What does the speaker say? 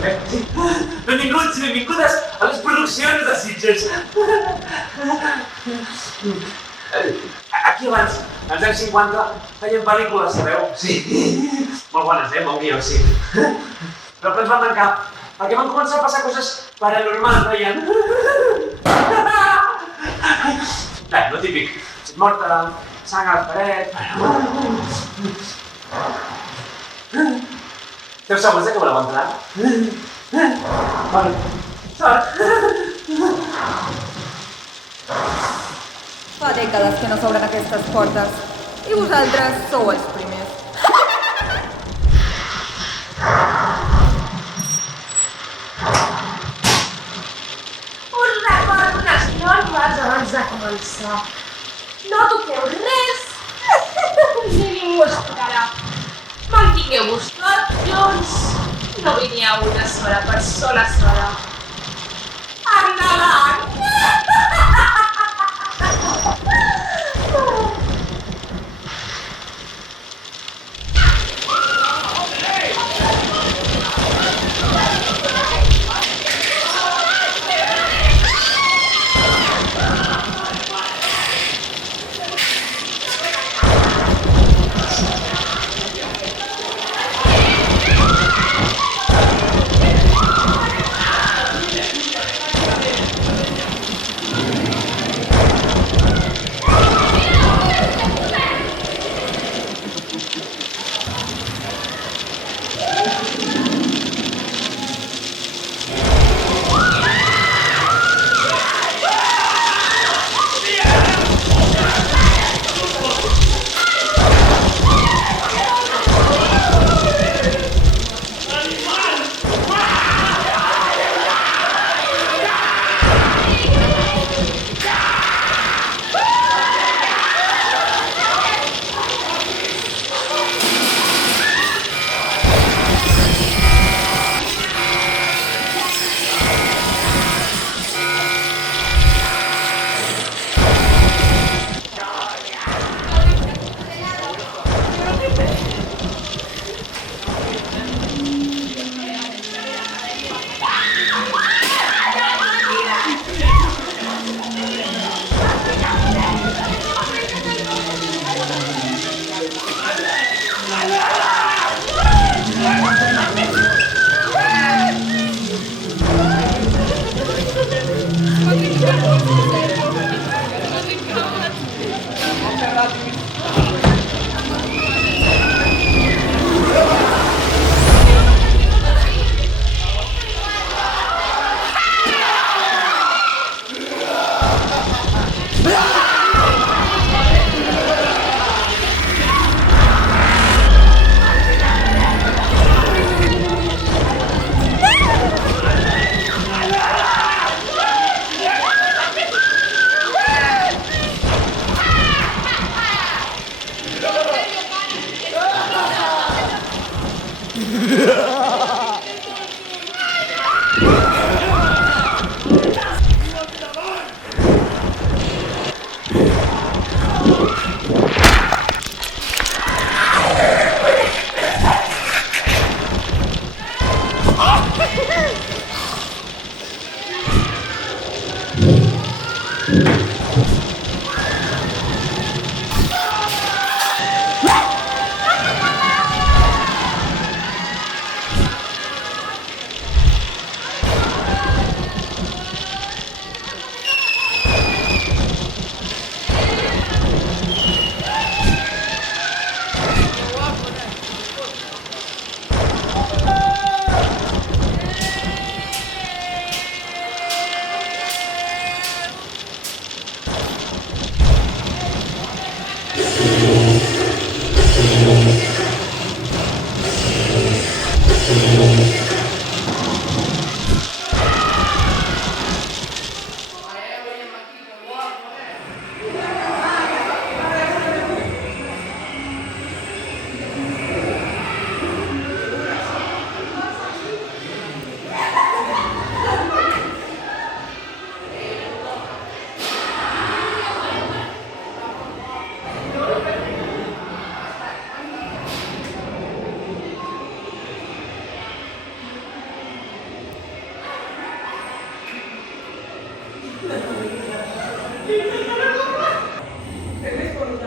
també. Benvinguts i benvingudes a les produccions de Sitges. Aquí abans, als anys 50, feien pel·lícules, sabeu? Sí. Molt bones, molt guió, sí. Però ens van tancar, perquè van començar a passar coses paranormals, veiem. Lo típic, morta, sang a les parets... Esteu segurs que voleu entrar? Vale. Sort! Fa dècades que no s'obren aquestes portes i vosaltres sou els primers. Us recordo unes normes abans de començar. No toqueu res ni ningú es tocarà. Mantingueu-vos tots junts. No vinieu una sola persona sola. Endavant! Eres con